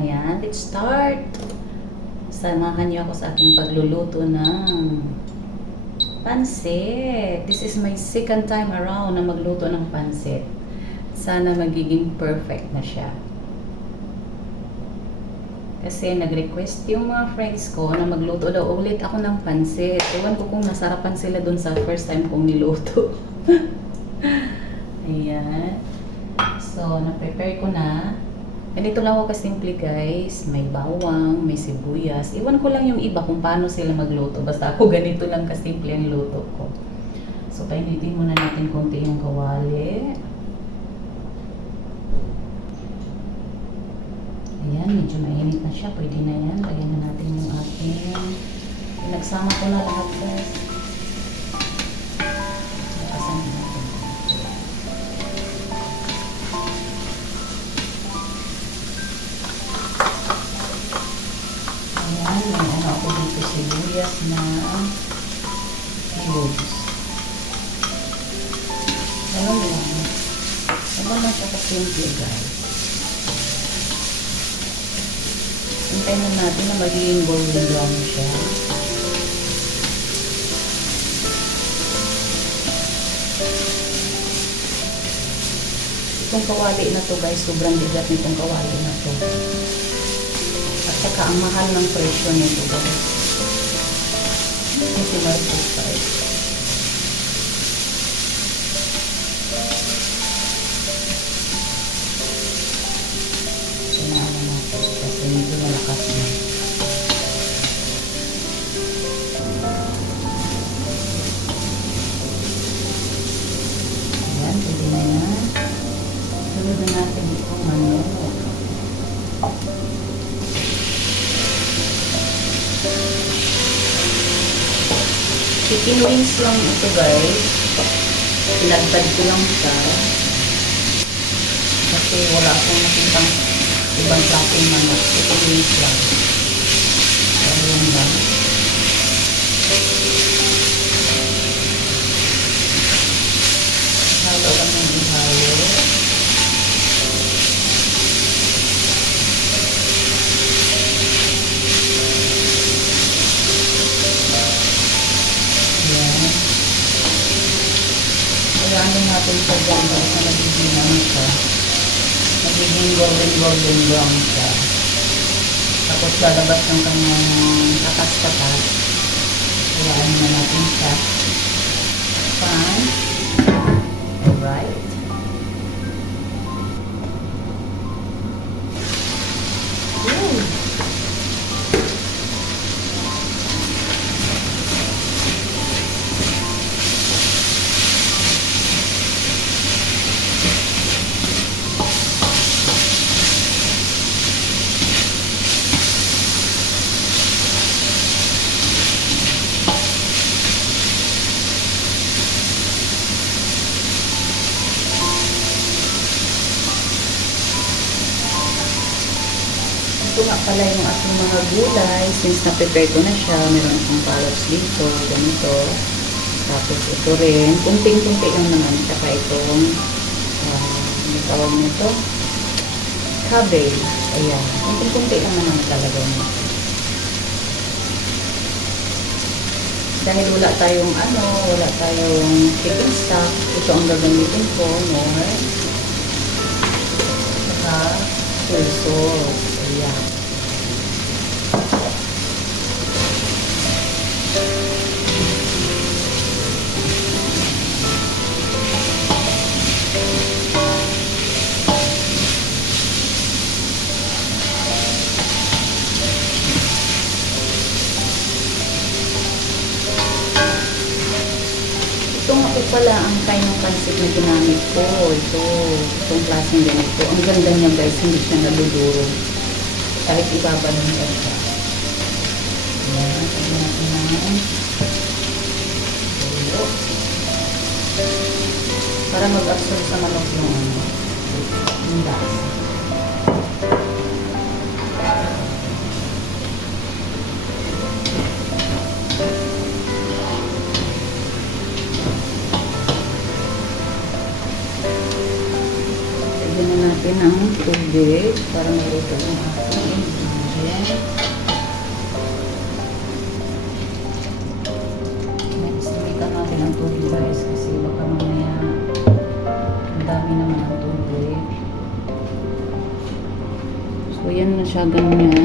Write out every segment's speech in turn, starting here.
ayan, let's start. Samahan niyo ako sa aking pagluluto ng pansit. This is my second time around na magluto ng pansit. Sana magiging perfect na siya. Kasi nag-request yung mga friends ko na magluto daw ulit ako ng pansit. Ewan ko kung nasarapan sila dun sa first time kong niluto. Ayan. So, na-prepare ko na. Ganito lang ako kasimple guys. May bawang, may sibuyas. Iwan ko lang yung iba kung paano sila magluto. Basta ako ganito lang kasimple ang luto ko. So, painitin muna natin konti yung kawali. Ayan, medyo mainit na siya. Pwede na yan. Lagyan na natin yung ating... Nagsama ko na lahat guys. Sibuyas na cubes. Ganun lang. Ganun lang siya kasimple guys. Hintayin na natin na magiging golden brown siya. Itong kawali na to guys, sobrang bigat nitong kawali na to. At saka ang mahal ng presyo nito guys. Ito Marcos guys. Kailangan natin kasi medyo malakas na. Ayan, pwede na yan. Chicken wings lang ito guys. Pinagtad ko lang siya. Kasi wala akong nakitang ibang klaseng manok. Chicken wings lang. Sa dyan na nagiging ano siya. Nagiging golden golden brown siya. Tapos lalabas ng kanyang katas-katas. Kayaan na natin siya. Fine. Alright. Mga gulay. Since na-prepare ko na siya, meron akong carrots dito, ganito. Tapos ito rin, kunting-kunti lang naman. Tsaka itong, uh, ano tawag nito? Cabbage. Ayan. Kunting-kunti lang naman talaga nito. Dahil wala tayong ano, wala tayong chicken stock, ito ang gagamitin ko, more. Saka, soy sauce. Ayan. Pala ang kind ng pancit na ginamit ko. Ito, itong klaseng ganito. Ang ganda niya guys, hindi siya naluduro. Kahit ibaba lang siya natin. Para mag-absorb sa manok yung ano. Yung lasa. Natin ng tubig para maluto yung ating ingredient. Next, tumitan natin ang tubig guys kasi baka mamaya ang dami naman ang tubig. So, yan na siya ganyan.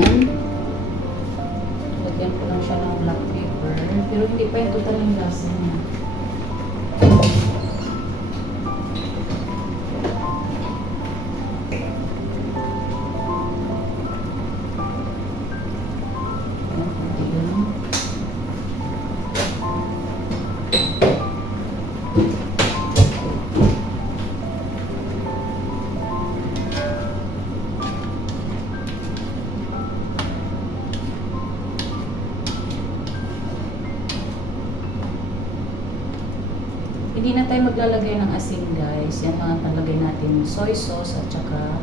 Guys. Yan mga palagay natin soy sauce at saka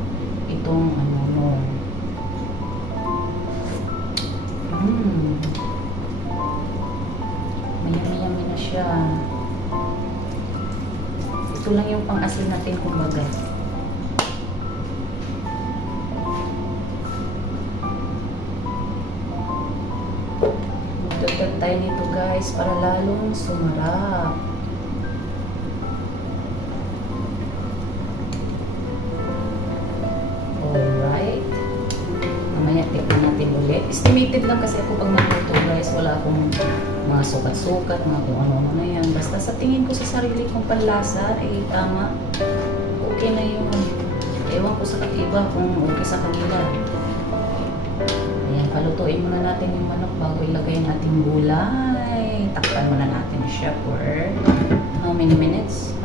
itong ano no. Mm. Mayami-yami na siya. Ito lang yung pang-asin natin kumbaga. Magdagdag tayo nito guys para lalong sumarap. Tikman natin ulit. Estimated lang kasi ako pag nagluto guys, wala akong mga sukat-sukat, mga kung ano-ano na yan. Basta sa tingin ko sa sarili kong panlasa, ay tama. Okay na yun. Ewan ko sa iba kung okay sa kanila. Ayan, palutuin muna natin yung manok bago ilagay natin gulay. Takpan muna natin siya for how many minutes?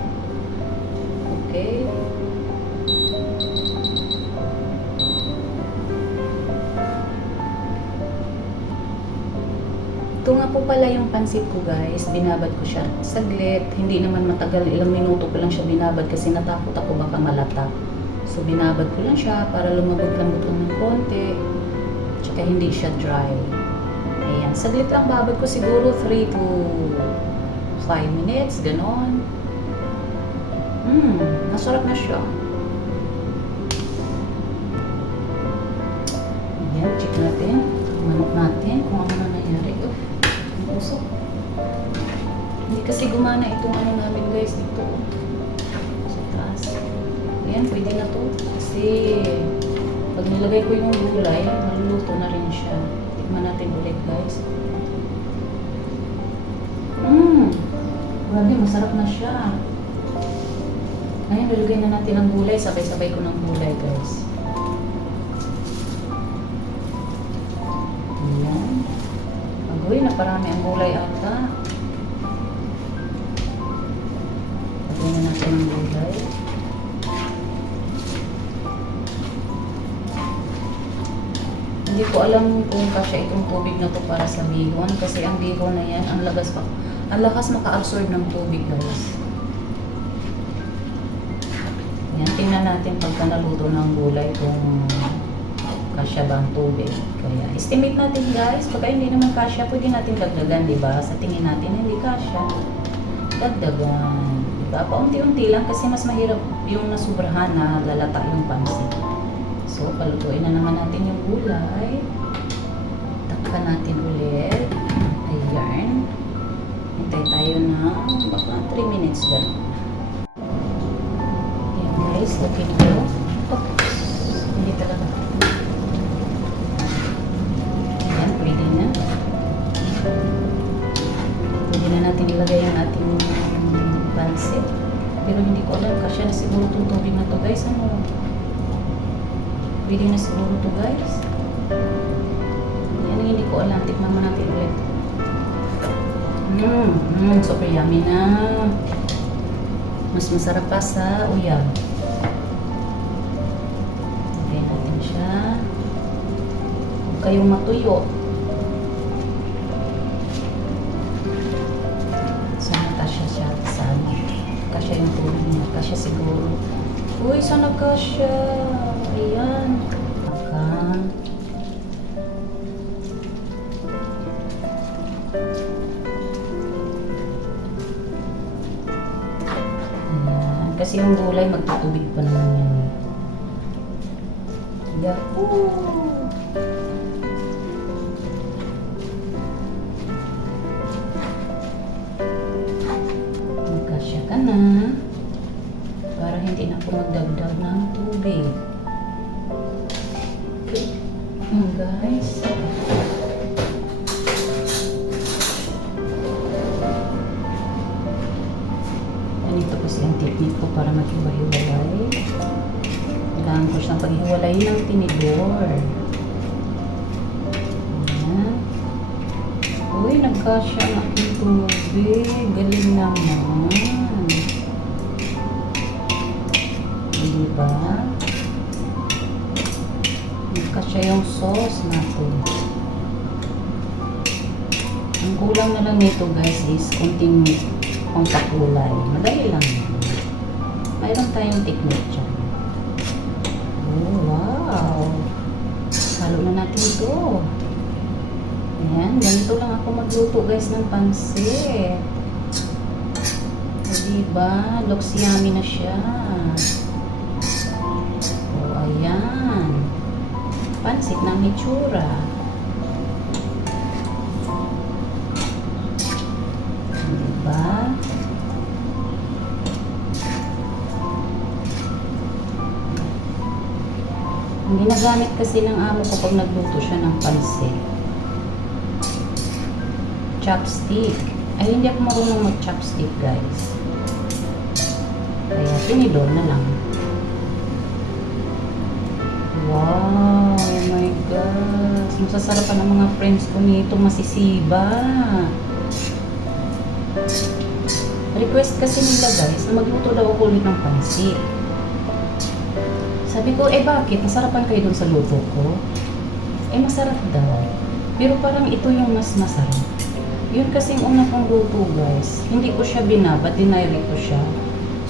Pala yung pansit ko guys. Binabad ko siya saglit. Hindi naman matagal. Ilang minuto ko lang siya binabad kasi natakot ako baka malata. So binabad ko lang siya para lumabot-lambot lang ng konti. Tsaka hindi siya dry. Ayan. Saglit lang babad ko siguro 3 to 5 minutes. Ganon. Hmm. Nasarap na siya. Ayan. Check natin. Manok natin. Kung ano na nangyari. Usok. Hindi kasi gumana itong ano namin guys dito. Sa taas. Ayan, pwede na to. Kasi pag nilagay ko yung gulay, maluluto na rin siya. Tikman natin ulit guys. Mmm! Grabe, masarap na siya. Ngayon, nilagay na natin ang gulay. Sabay-sabay ko ng gulay guys. Agoy, naparami ang gulay ata. Lagyan na natin ang gulay. Hindi ko alam kung kasya itong tubig na to para sa bihon kasi ang bihon na yan, ang lagas pa, ang lakas maka-absorb ng tubig guys. Yan, tingnan natin pagka naluto ng gulay kung kasya ba ang tubig. Kaya estimate natin guys, pagka hindi naman kasya, pwede natin dagdagan, di ba? Sa tingin natin, hindi kasya. Dagdagan. Di ba? Paunti-unti lang kasi mas mahirap yung nasubrahan na lalata yung pansit. So, palutuin na naman natin yung gulay. Takpan natin ulit. Ayan. Hintay tayo ng baka 3 minutes lang. Ayan guys, okay na Pwede na siguro to guys. Yan hindi ko alam. Tikman mo natin ulit. Mmm, mmm, super yummy na. Mas masarap pa sa uyab. Lagay natin siya. Huwag kayong matuyo. Sana kasya siya sa ano. Kasya yung tubig niya. Kasya siguro. Uy, sana kasya. Ayan. Baka. Ayan. Kasi yung gulay magtutubig pa naman yan. Yahoo! Magkasya ka na. Para hindi na ako magdagdag ng tubig. Guys. Ganito kasi ang technique ko para maghiwa-hiwalay. Kailangan ko siyang paghiwalay ng tinidor. Ayan. Uy, nagkasya ang aking tubig. Galing naman. Diba? Nagkasya yung sauce natin. Ang kulang na lang nito guys is konting pangpakulay. Madali lang. Mayroon tayong technique dyan. Oh, wow! Halo na natin ito. Ayan, ganito lang ako magluto guys ng pansit. O, diba? Looks yummy na siya. O, ayan. Pansit na may tsura. Diba? Ang ginagamit kasi ng amo ko pag nagluto siya ng pansit. Chopstick. Ay, hindi ako marunong mag-chopstick, guys. Kaya, tinidor na lang. Wow! Oh my gosh! Masasarapan ang mga friends ko nito. Masisiba. Request kasi nila, guys, na magluto daw ako ulit ng pansit. Sabi ko, eh bakit? Masarapan kayo dun sa luto ko? Eh masarap daw. Pero parang ito yung mas masarap. Yun kasi yung una kong luto guys. Hindi ko siya binaba, dinayri ko siya.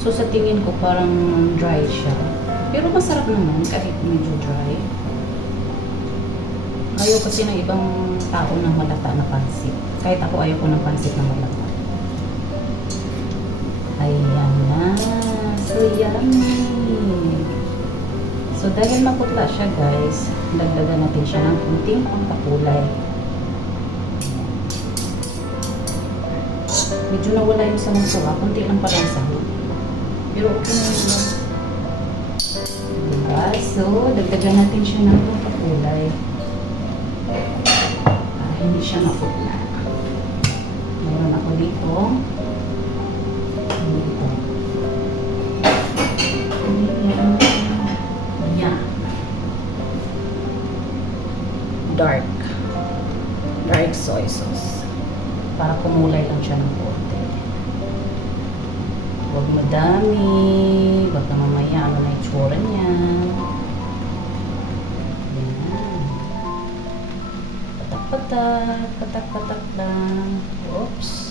So sa tingin ko parang dry siya. Pero masarap naman kahit medyo dry. Ayaw kasi ng ibang tao ng malata na pansit. Kahit ako ayaw ko ng pansit na malata. Ayan na. So yummy. So, dahil maputla siya, guys, dagdagan natin siya ng kunting pangkakulay. Medyo nawala yung sa mukha. Kunti lang pala ang sahog. Pero okay na yun. Diba? So, dagdagan natin siya ng pangkakulay. Para hindi siya maputla. Meron ako dito. Dito. Ayan. Dark. Dark soy sauce. Para kumulay lang siya ng konti. Huwag madami. Huwag na Patak-patak. Patak-patak lang. Oops.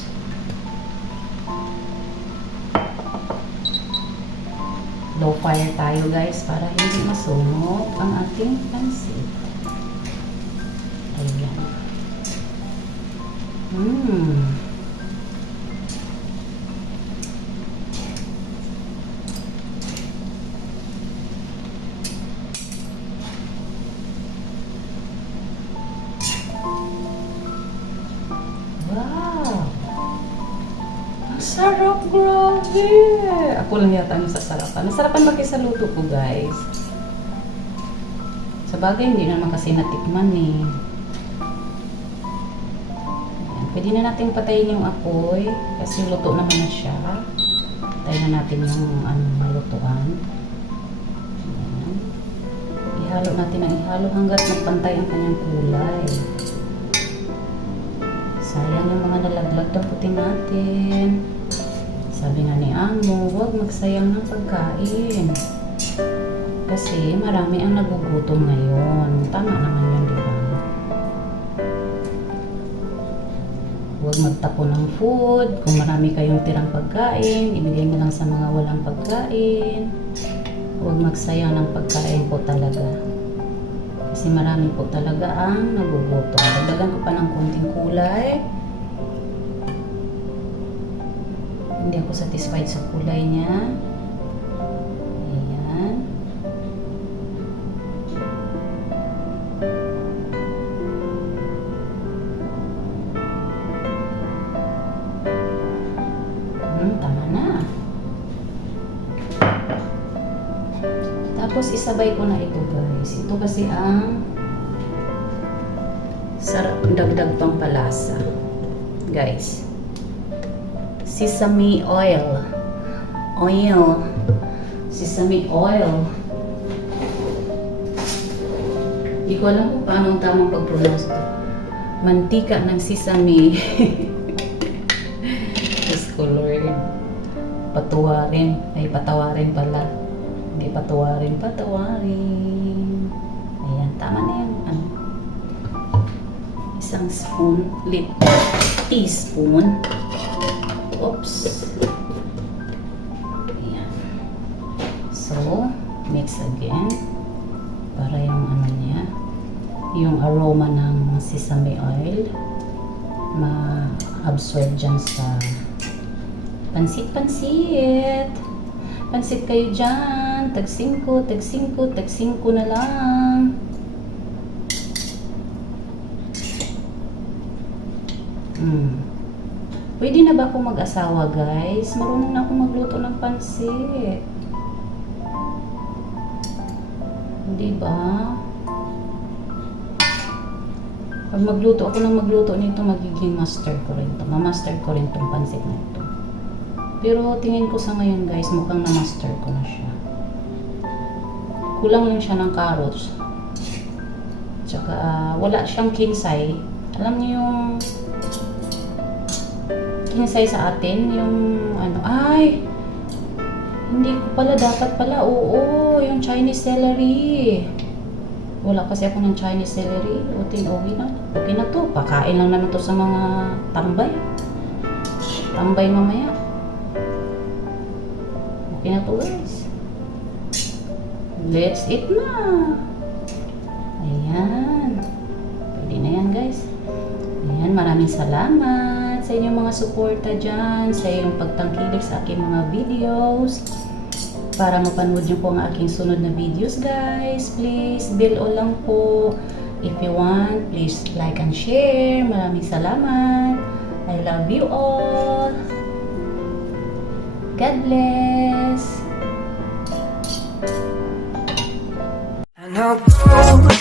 low fire tayo guys para hindi masunog ang ating pansit. Ayan. Hmm. Ako lang yata ang sasarapan. Nasarapan ba kayo sa luto ko, guys? Sa bagay, hindi naman kasi natikman eh. Ayan. Pwede na natin patayin yung apoy kasi luto naman na siya. Patayin na natin yung ano, malutuan. Ihalo natin ang ihalo hanggat magpantay ang kanyang kulay. Sayang yung mga nalaglag na puti natin. Sabi nga ni Amo, huwag magsayang ng pagkain. Kasi marami ang nagugutom ngayon. Tama naman yun, di ba? Huwag magtapon ng food. Kung marami kayong tirang pagkain, ibigay mo lang sa mga walang pagkain. Huwag magsayang ng pagkain po talaga. Kasi marami po talaga ang nagugutom. Dagdagan ko pa ng konting kulay. Hindi ako satisfied sa kulay niya. Ayan. Hmm, tama na. Tapos isabay ko na ito guys. Ito kasi ang sarap dagdag pang palasa. Guys. Sesame oil. Oil. Sesame oil. Hindi ko alam kung paano ang tamang pag-pronounce ito. Mantika ng sesame. Diyos ko Lord. Patuwarin. Ay, patawarin pala. Hindi patuwarin, patawarin. Ayan, tama na yan. Ano? Isang spoon, lit, teaspoon. Yung aroma ng sesame oil ma-absorb dyan sa pansit-pansit. Pansit kayo dyan. Tag 5, tag 5, tag 5 na lang. Hmm. Pwede na ba ako mag-asawa, guys? Marunong na ako magluto ng pansit. Di ba? Pag magluto ako ng magluto nito, magiging master ko rin to. Ma-master ko rin tong pansit na ito. Pero tingin ko sa ngayon, guys, mukhang na-master ko na siya. Kulang lang siya ng carrots. Tsaka ah, wala siyang kinsay. Alam niyo yung kinsay sa atin, yung ano, ay, hindi ko pala, dapat pala, oo, yung Chinese celery. Wala kasi ako ng Chinese celery. Utin, okay na. Okay na to. Pakain lang naman to sa mga tambay. Tambay mamaya. Okay na to guys. Let's eat na. Ayan. Pwede na yan guys. Ayan, maraming salamat sa inyong mga suporta dyan, sa iyong pagtangkilik sa aking mga videos. Para mapanood niyo po ang aking sunod na videos guys, please, bill o lang po. If you want, please like and share. Maraming salamat. I love you all. God bless. And I'll